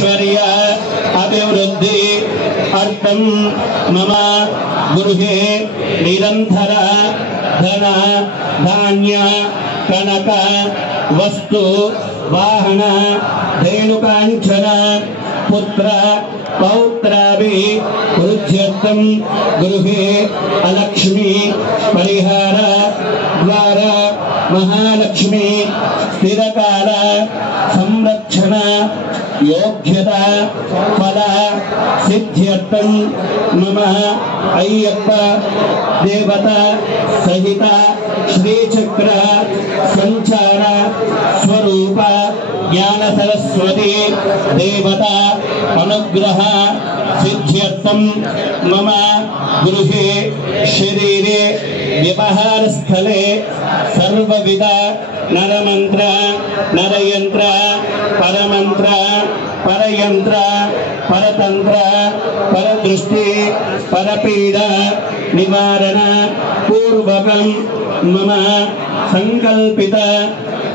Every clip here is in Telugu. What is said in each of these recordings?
ऐश्वर्य अभिवृद्धि अर्थम मम गृहे निरंतर धन धान्य कनक वस्तु वाहन धेनुकांचन पुत्र पौत्राभि वृद्ध्यर्थम गृहे अलक्ष्मी परिहार द्वार महालक्ष्मी स्थिरकाल संरक्षण योग्यता फल सिद्ध्यर्थम मम अय्यप्प देवता सहित श्रीचक्र संचार स्वरूप ज्ञान सरस्वती देवता अनुग्रह सिद्ध्यर्थम मम गृहे शरीरे व्यवहार स्थले सर्वविध नरमंत्र नरयंत्र परमंत्र परयंत्र परतंत्र परदृष्टि परपीड़ा निवारण पूर्वकं मम संकल्पित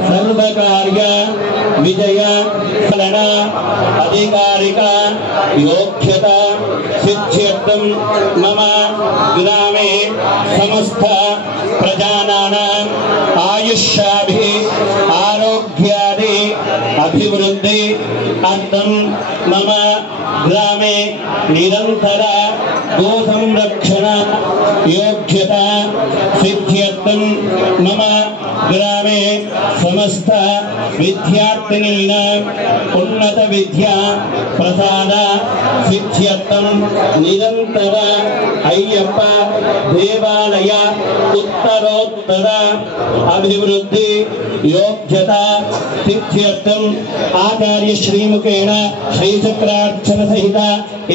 सर्वकार्य विजय फलन अधिकारिक योग्यता सिद्ध्यर्थम मम ग्रामे समस्त प्रजानां आयुष्याभि आरोग्यादि अभिवृद्धि अर्थम मम ग्रामे निरंतर गो संरक्षण योग्यता सिद्ध्यर्थम मम ग्रामे समस्त विद्यार्थिनीनां उन्नत विद्या प्रसाद सिद्ध्यर्थम निरंतर अय्यप्प देवालय उत्तरोत्तर अभिवृद्धि योग्यता सिद्ध्यर्थम आचार्य श्रीमुखेन श्रीचक्रार्चन सहित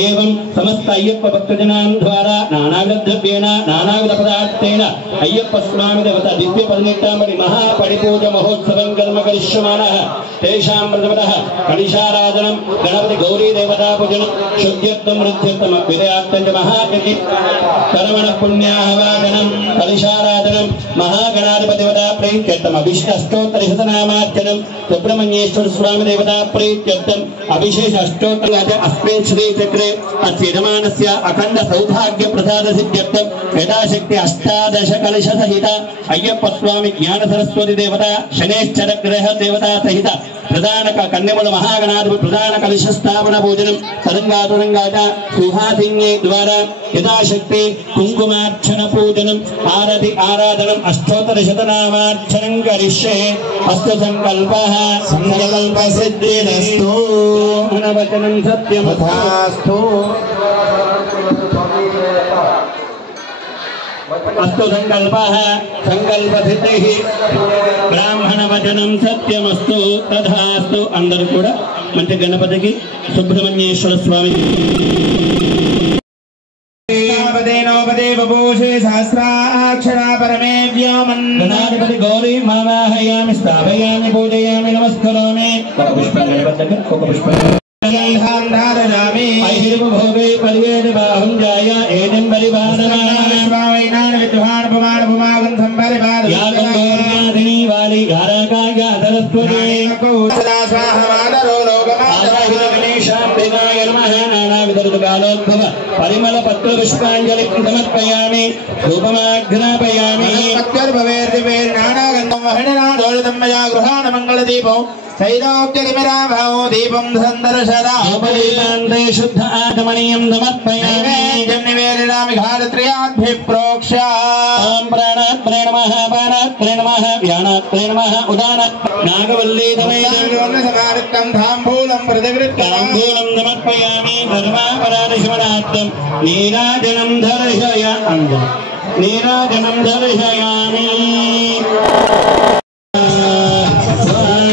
एवं समस्त अय्यप्प भक्तजनां द्वारा नानाविधद्रव्येण नानाविध पदार्थेन अय्यप्प स्वामी देवता दिव्य 18 महापरिपूज महोत्सवं कर्म करिष्यमाणः तेषां प्रथमतः कलिशाराधनं गणपति गौरी देवता पूजनं शुद्ध्यर्थं वृद्ध्यर्थं विदयार्थं च महायज्ञ कर्मण पुण्याहवादनं कलिशाराधनं महागणाधिपति देवता प्रीत्यर्थम् अभिषेकाष्टोत्तर शतनामार्चनं सुब्रह्मण्येश्वर स्वामी देवता प्रीत्यर्थम् अभिषेक अष्टोत्तर अस्मिन् श्री चक्रे अस्य अखंड सौभाग्य प्रसाद सिद्ध्यर्थं यथाशक्ति 18 कलश सहित अय्यप्प स्वामी ज्ञान सरस्वती देवता शनेश्चर ग्रह देवता सहित प्रधान कन्यमुल महागणाधिपति प्रधान कलश स्थापन पूजनं तरंगातुरंगाज सुहासिन्ये द्वारा यथाशक्ति कुंकुमार्चन पूजनम् आरति आराधनम् अष्टोत्तर शतनामार्चनं करिष्ये अस्तु संकल्पः संकल्प सिद्धिरस्तु मनवचनं सत्यमथास्तु अस्तु संकल्पः संकल्प सिद्धिः ब्राह्मण वचनं सत्यमस्तु तथास्तु अंदर कूड़ा मंच गणपतिकी सुब्रह्मण्येश्वर स्वामी सहस्राक्षरा परमे व्योमन् गणाधिपति गौरी मावाहयामि स्थापयामि पूजयामि नमस्करोमि पुष्पं गणपतः पुष्पं भोगे परिवेद बाहुं जाया एनं परिवारणां स्वामीनां विद्वान् पुमान् पुमागन्धं परिवारयादिनी वाली घारकाया सरस्वती कोसला स्वाहामादरो लोकमादरो गणेशां देवाय नमः नानाविधकालोद्भव परिमल पत्र पुष्पाञ्जलिं समर्पयामि धूपमाघ्रापयामि पत्कर्भवेर्दिवेर् नानागन्धं वहननादोलितं मया गृहाण मङ्गलदीपौ सैराब्जलिमिराभावो दीपं धन्दरशदा उपदीपान्ते शुद्ध आगमनीयं समर्पयामि जन्निवेदिनामि घारत्रयाद्भिः प्रोक्ष्य ॐ प्राणात्रे नमः पानात्रे नमः व्यानात्रे नमः उदानात् नागवल्ली तमेदं ताम्बूलं प्रतिगृह्य ताम्बूलं समर्पयामि धर्मापराधशमनार्थं नीराजनं दर्शयामि नीराजनं दर्शयामि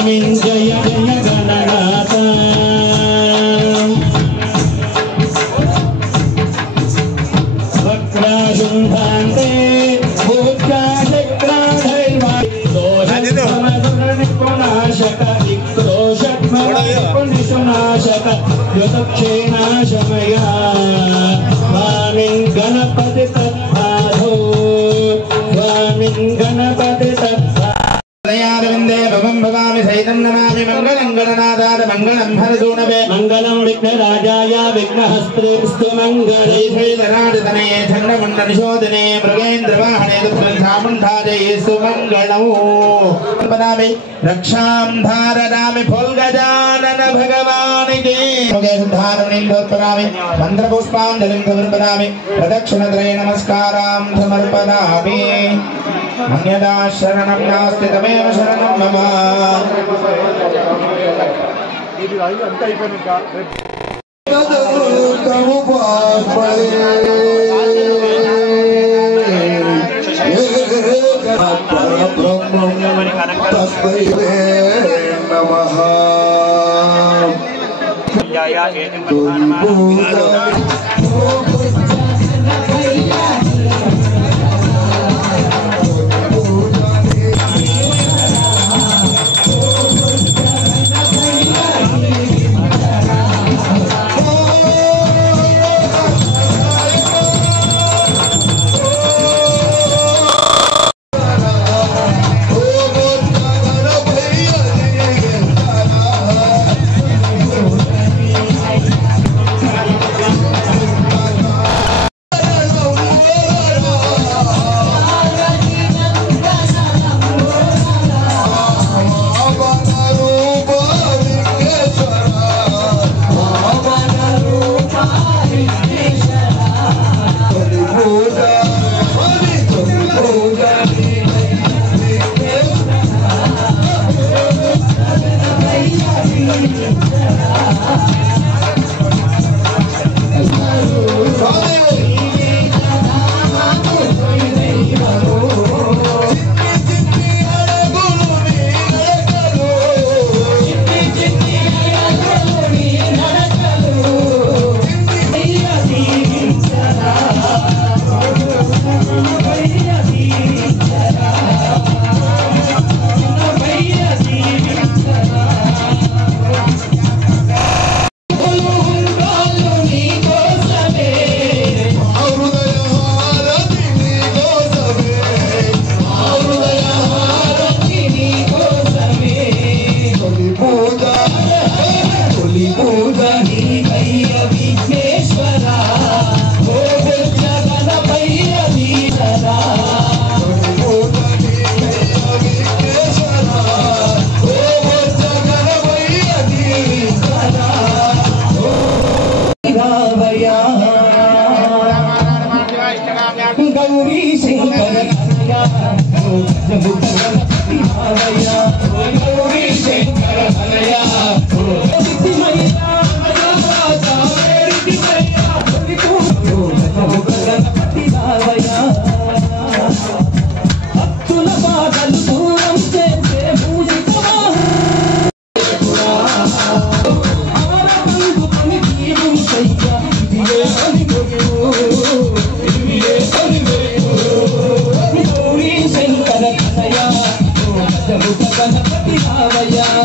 जय जय गणनाथ वक्राशुन्धान्ते दोषनिपुनाशक दोषनिपुनाशक युतक्षेणाशमया स्वामिन् गणपति तत्पाधो स्वामिन् गणपति तत्पाधो भवं भवामि सहितं नमामि मंगलं गणनाथाय मंगलं हरसूनवे मंगलं जयस्तु मंगले श्रीधराजतने चंद्रमंडलशोधने मृगेन्द्रवाहने चामुंडा जयस्तु मंगलौ पदामि रक्षां धारयामि फुल्गजानन भगवान के धारणीं समर्पयामि मंत्रपुष्पाञ्जलिं समर्पयामि प्रदक्षिणत्रये नमस्कारां समर्पयामि अन्यदा शरणं नास्ति तमेव शरणं मम गणपति रावया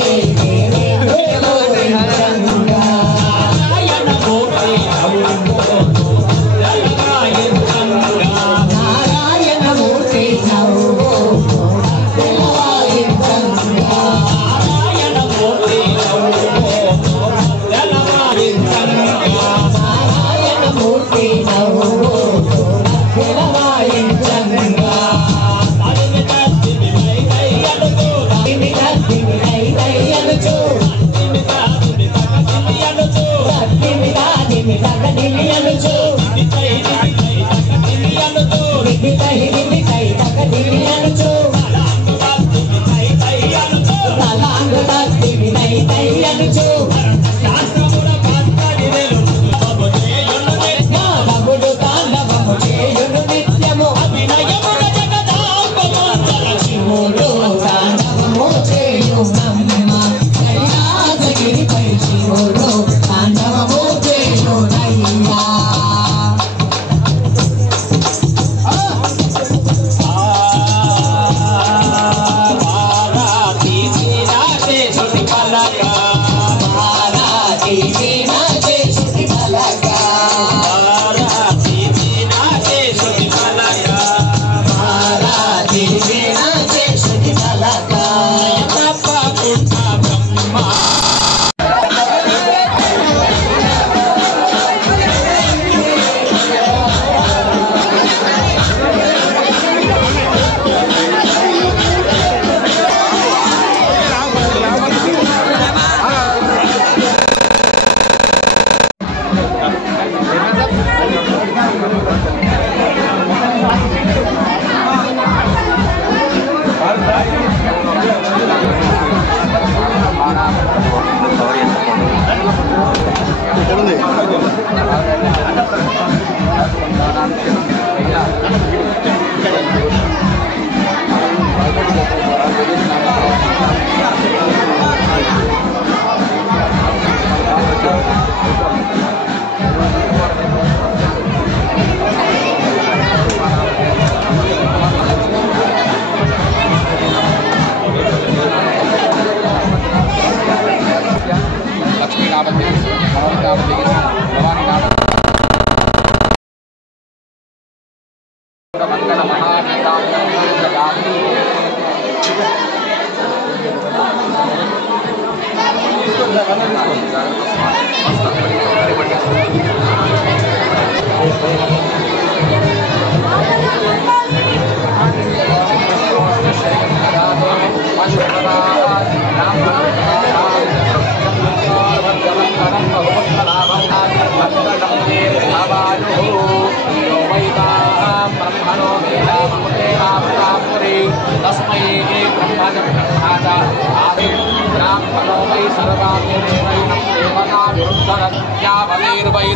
Hey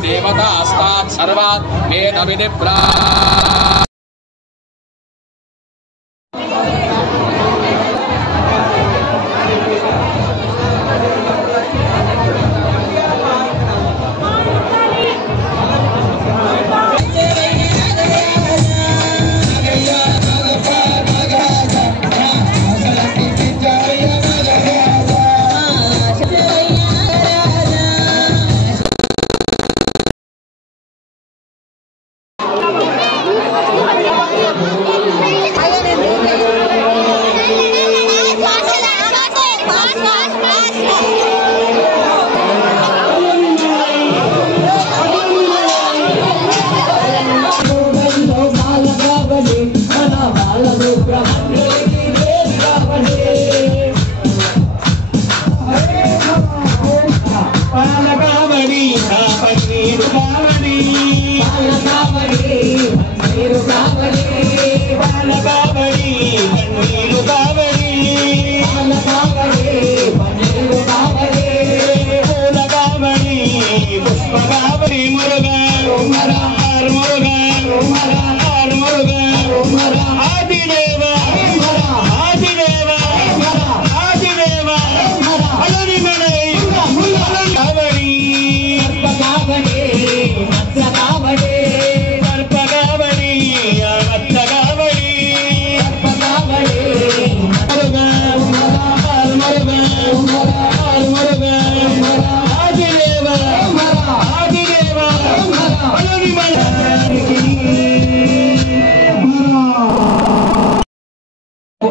देवतास्तात् सर्वात् वेद विनिप्रा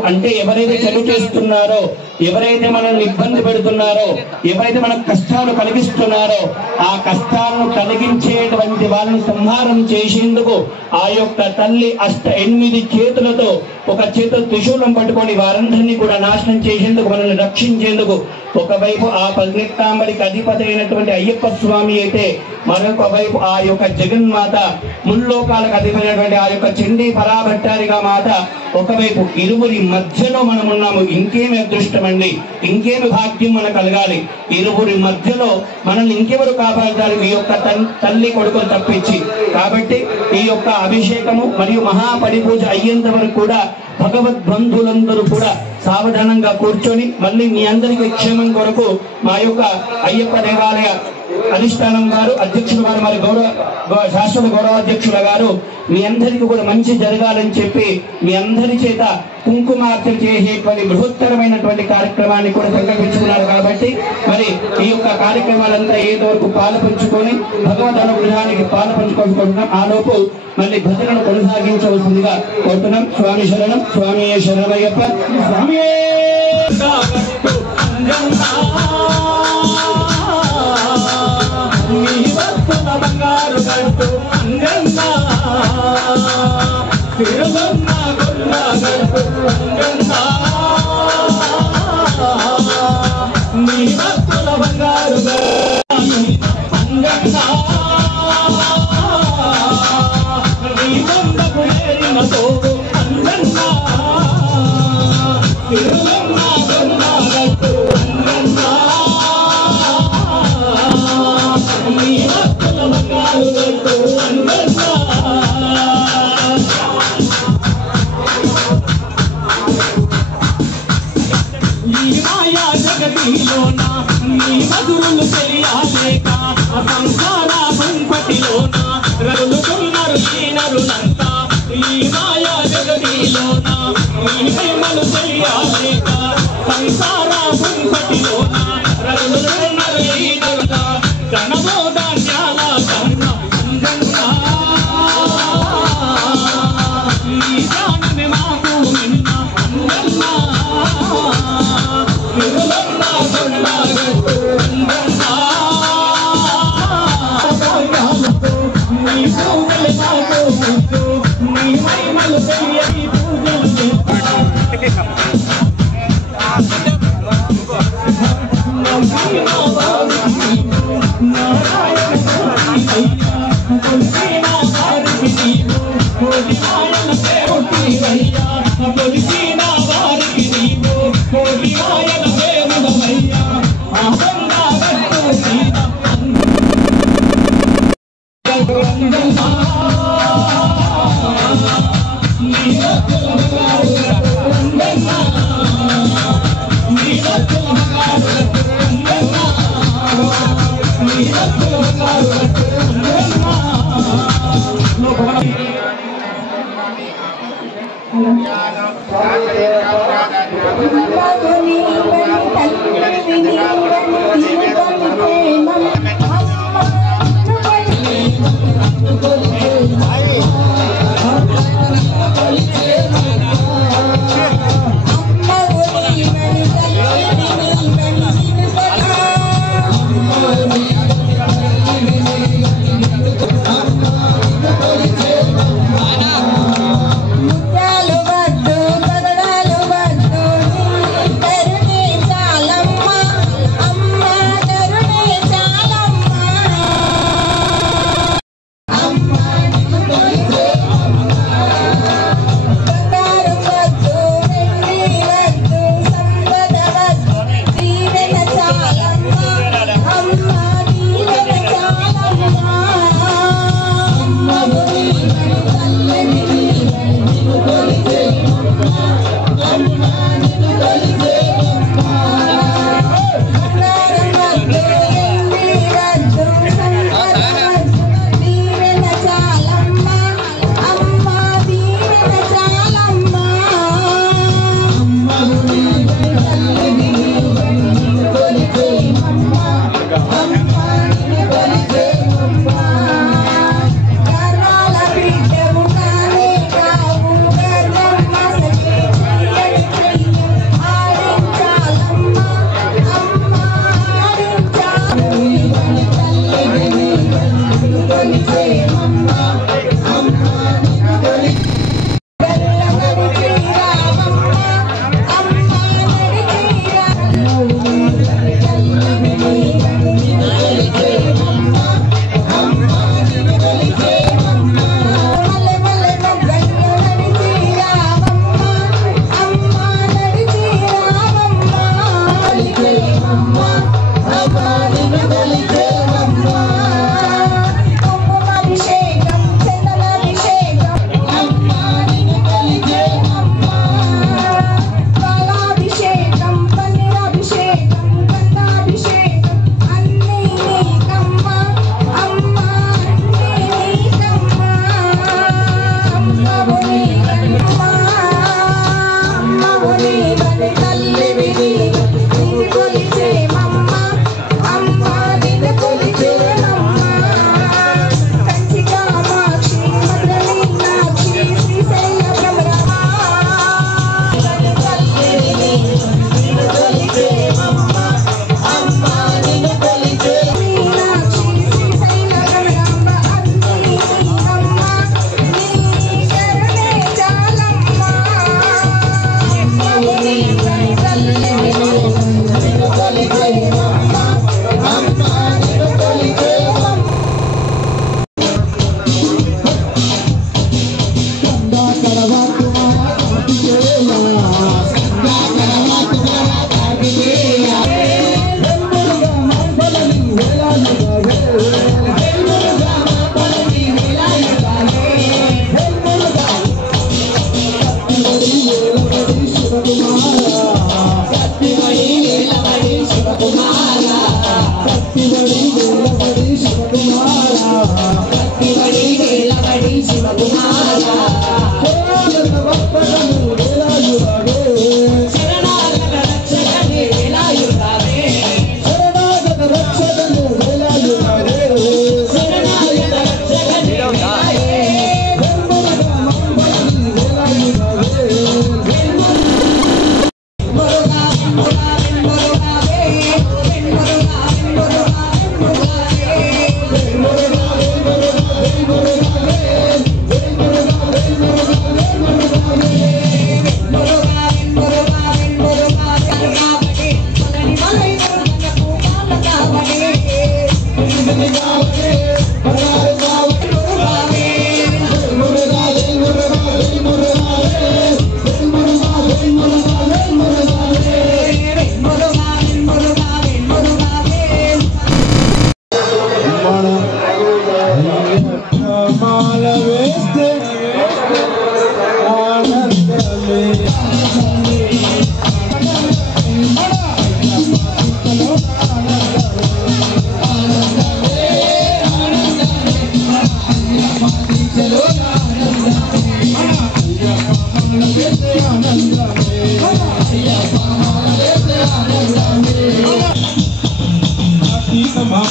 అంటే ఎవరైతే చెడు చేస్తున్నారో, ఎవరైతే మనల్ని ఇబ్బంది పెడుతున్నారో, ఎవరైతే మనకు కష్టాలు కలిగిస్తున్నారో ఆ కష్టాలను కలిగించేటువంటి వాళ్ళని సంహారం చేసేందుకు ఆ యొక్క తల్లి 8 చేతులతో ఒక చేత త్రిశూలం పట్టుకొని వారందరినీ కూడా నాశనం చేసేందుకు, మనల్ని రక్షించేందుకు ఒకవైపు ఆ పదినెట్టాంబరికి అధిపతి అయినటువంటి అయ్యప్ప స్వామి అయితే, మరొక వైపు ఆ యొక్క జగన్మాత ముల్లోకాలకు అధిపతినటువంటి ఆ యొక్క చండీ పరాభట్టారిగా మాత ఒకవైపు, ఇరువురి మధ్యలో మనం ఉన్నాము. ఇంకేమి అదృష్టం అండి, ఇంకేమి భాగ్యం మనకు కలగాలి. ఇరువురి మధ్యలో మనల్ని ఇంకెవరు కాపాడాలి? ఈ యొక్క తల్లి కొడుకులు తప్పించి. కాబట్టి ఈ యొక్క అభిషేకము మరియు మహాపడి పూజ అయ్యేంత వరకు కూడా భగవద్బంధులందరూ కూడా సావధానంగా కూర్చొని, మళ్ళీ మీ అందరికీ క్షేమం కొరకు మా యొక్క అయ్యప్ప దేవాలయ అధిష్టానం గారు, అధ్యక్షులు గారు, మరి శాశ్వత గౌరవాధ్యక్షుల గారు మీ అందరికీ కూడా మంచి జరగాలని చెప్పి మీ అందరి చేత కుంకుమార్చన చేసేటువంటి బృహత్తరమైనటువంటి కార్యక్రమాన్ని కూడా సంకల్పించుకున్నారు. కాబట్టి మరి ఈ యొక్క కార్యక్రమాలంతా ఏదో వరకు పాలు పంచుకొని భగవద్ అనుగ్రహానికి పాలు పంచుకుంటున్నాం. ఆ లోపు మళ్ళీ భజనను కొనసాగించవలసిందిగా కోరుతున్నాం. స్వామి శరణం, స్వామి శరణమయ్యప్ప, స్వామి బంగారు గట్టు అంగన్న తిరుగన్న గొల్ల గట్టు అంగన్న నీ భక్తుల బంగారు అంగన్న నీ బంధకు ఏరిన తోడు అంగన్న తిరుగన్న గొల్ల గట్టు అంగన్న నీ భక్తుల బంగారు గట్టు అంగన్న జగతిలోనా నీ మధురులు తెలియాలేక సంసార సంపటిలోనా రగులుతున్నారు ఈ నరులంతా. ఈ మాయా జగతిలోనా నీ ప్రేమలు తెలియాలేక సంసార సంపటిలోనా రగులుతున్నారు ఈ నరుల కనబోధాన్యాల కన్న అంగన్నా నీ జానని మాకు నిన్న అంగన్నా తిరుగన్న గొల్ల గట్టు Thank you.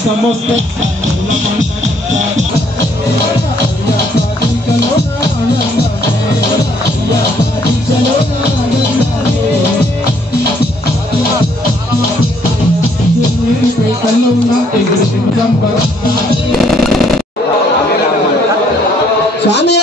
సమస్త స్వామి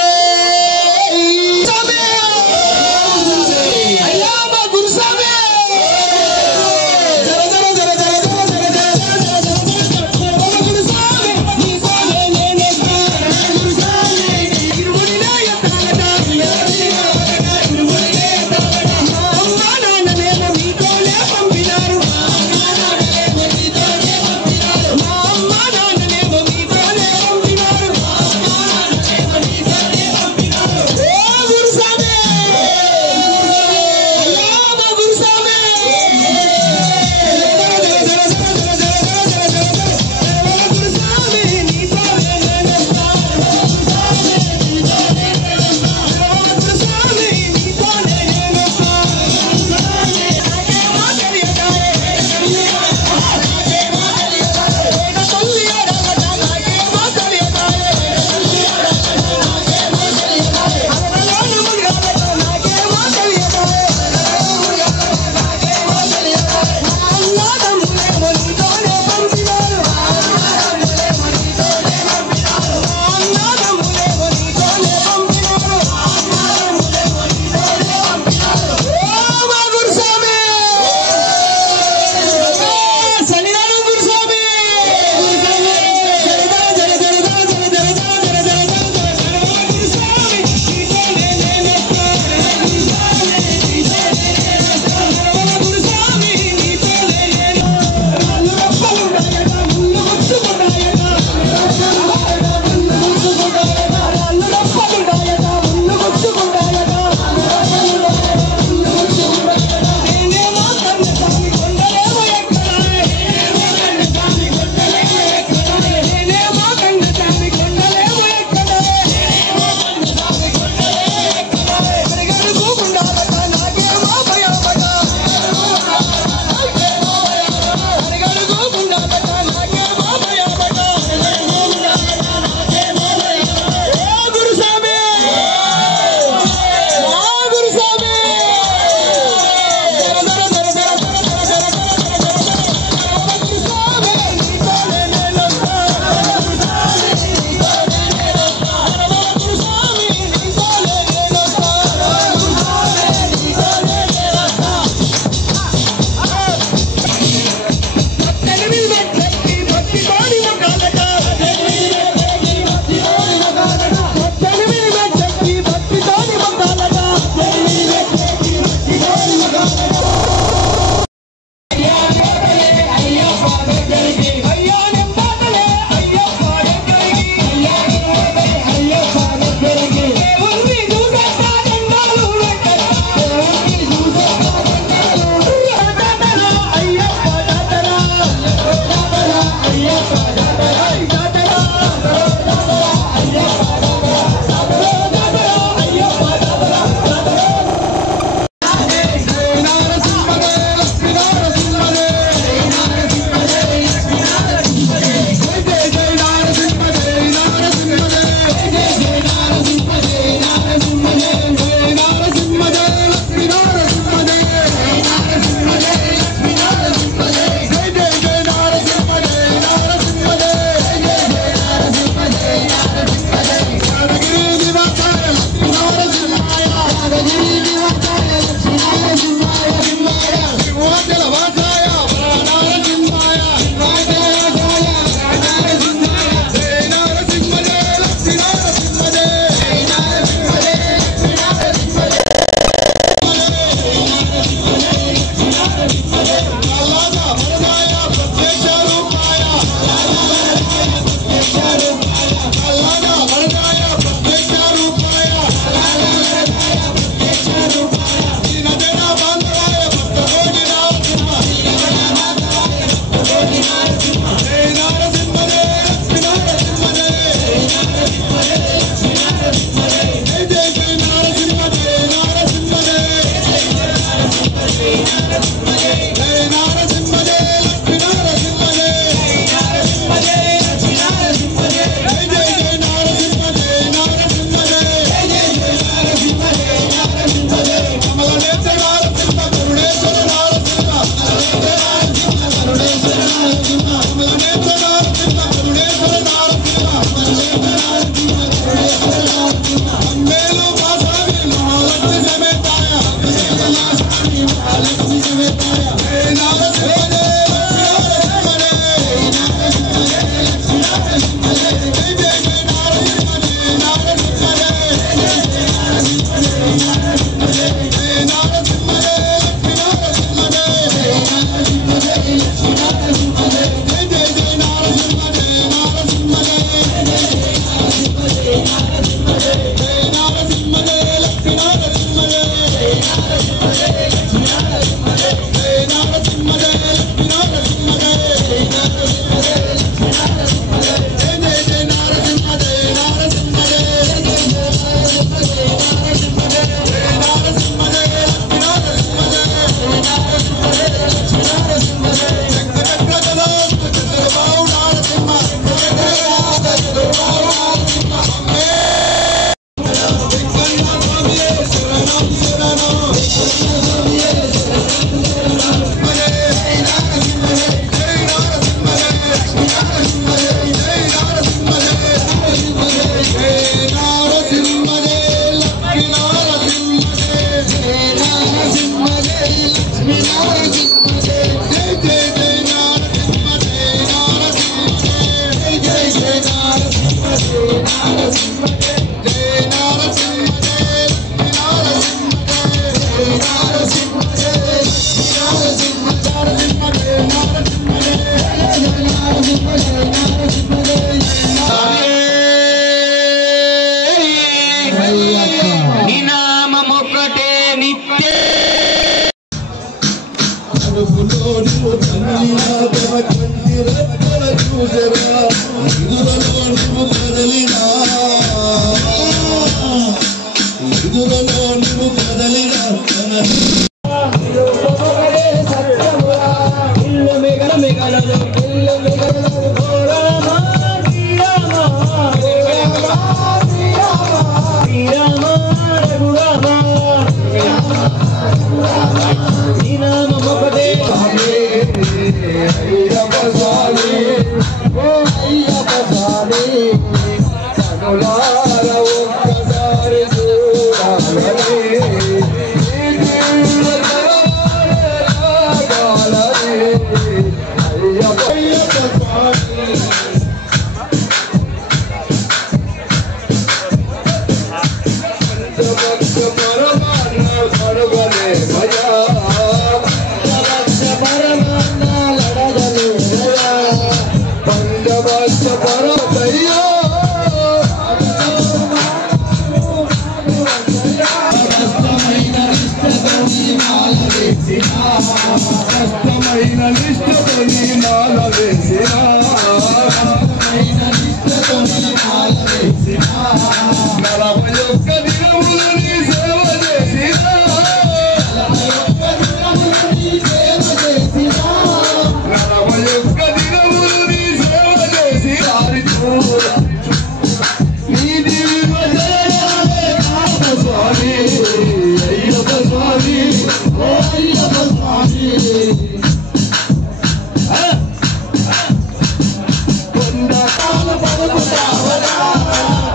Hey,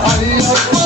Ayyappa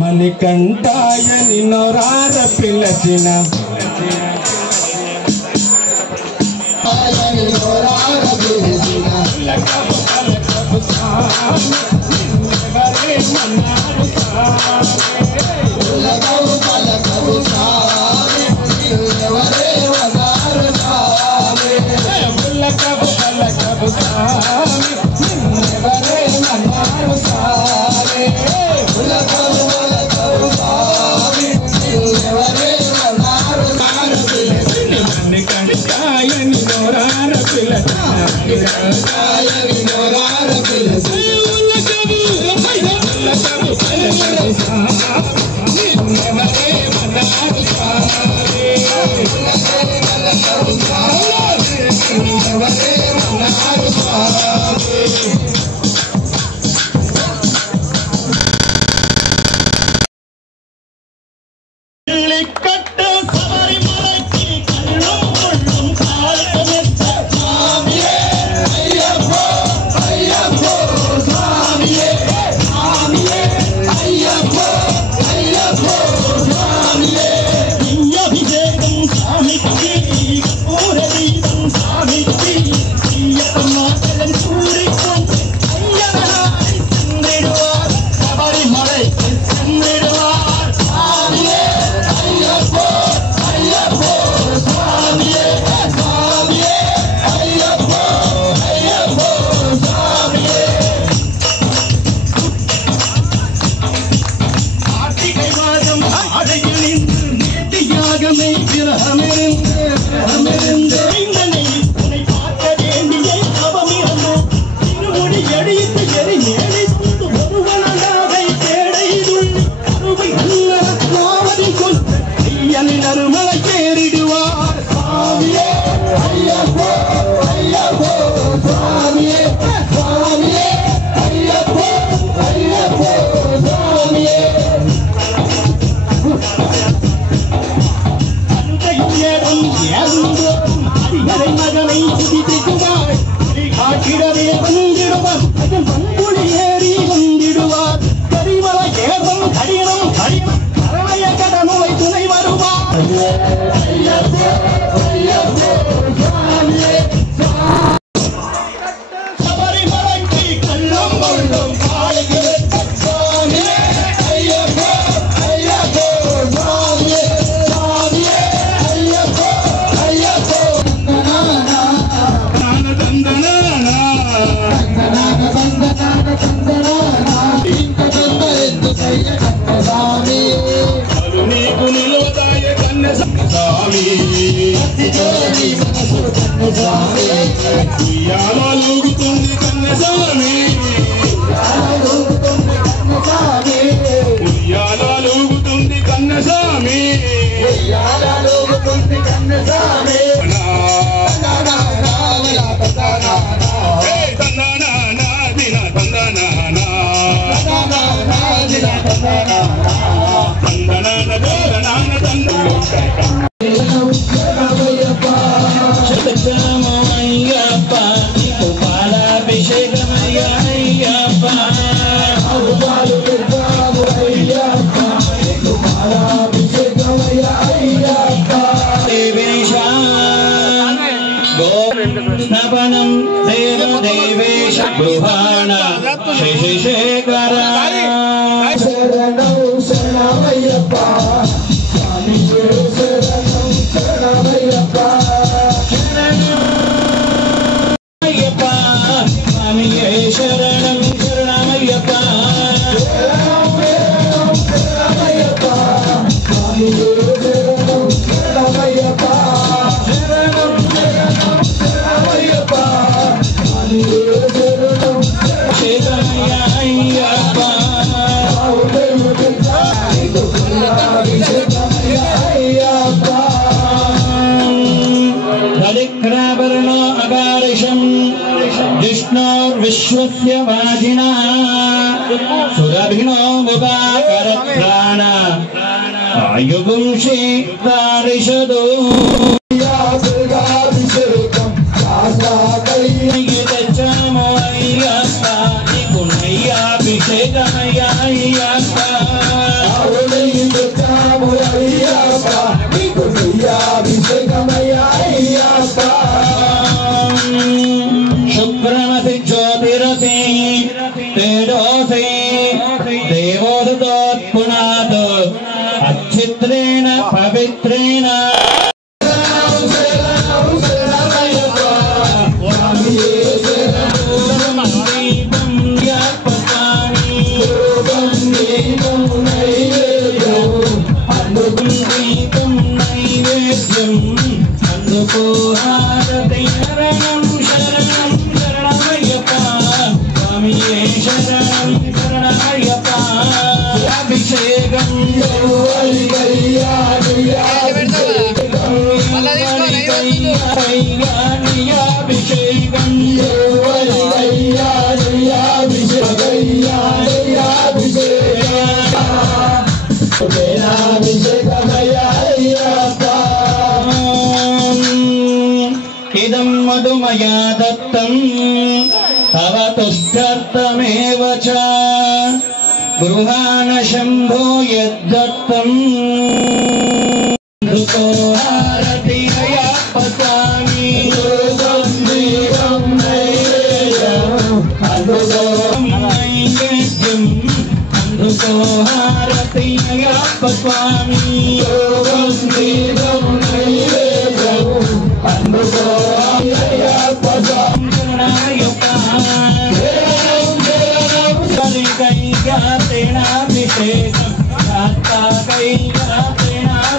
మణికంఠాయని నొరార పిలచిన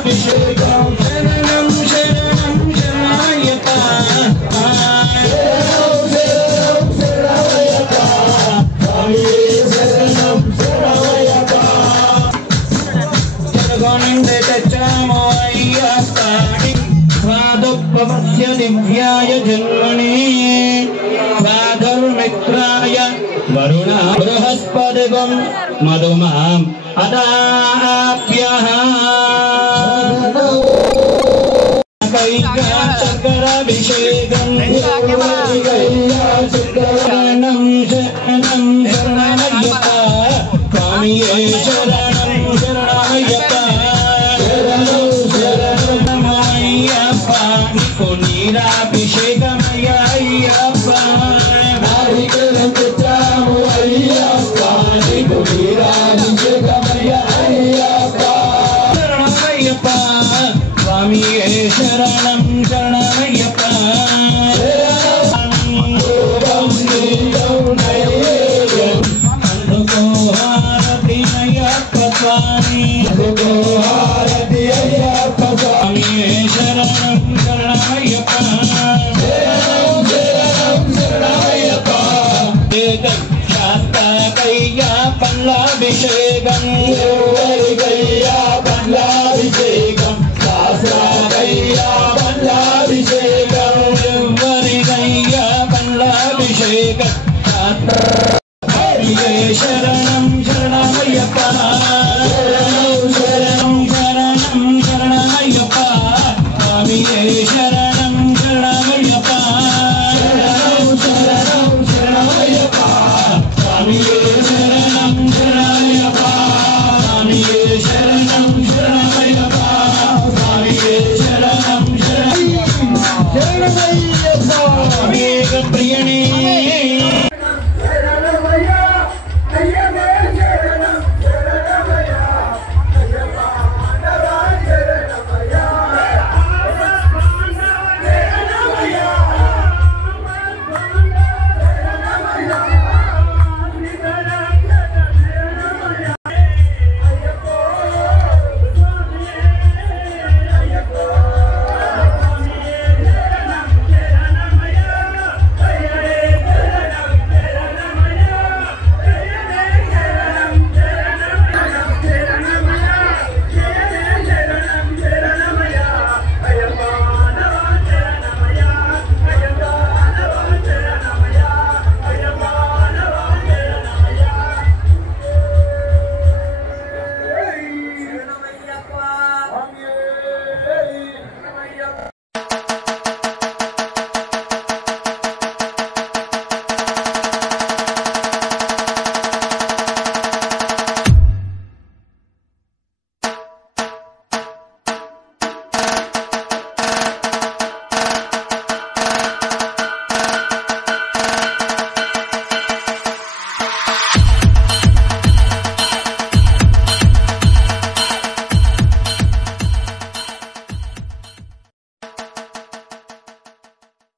Abhishekam కొండె తెచ్చాము అయ్యప్పని స్వాదుపవస్య దివ్యాయ జన్మని స్వాధర్మిత్రాయ వరుణ బృహస్పతిగం మధుమాం అదాప్యః చక్రాభిషేకం శరణం శరణం శరణమయ్యప్ప స్వామియే శరణం శరణమయ్యప్ప శరణం శరణమయ్యప్ప నీకు నీరాభిషేకమయ్య అయ్యప్ప నారికేళం తెచ్చాము అయ్యప్ప నీకు నీరాభిషేకమయ్య అయ్యప్ప శరణమయ్యప్ప స్వామియే శరణం శరణమయ్యప్ప అందుకో హారతి అయ్యప్ప స్వామి అందుకో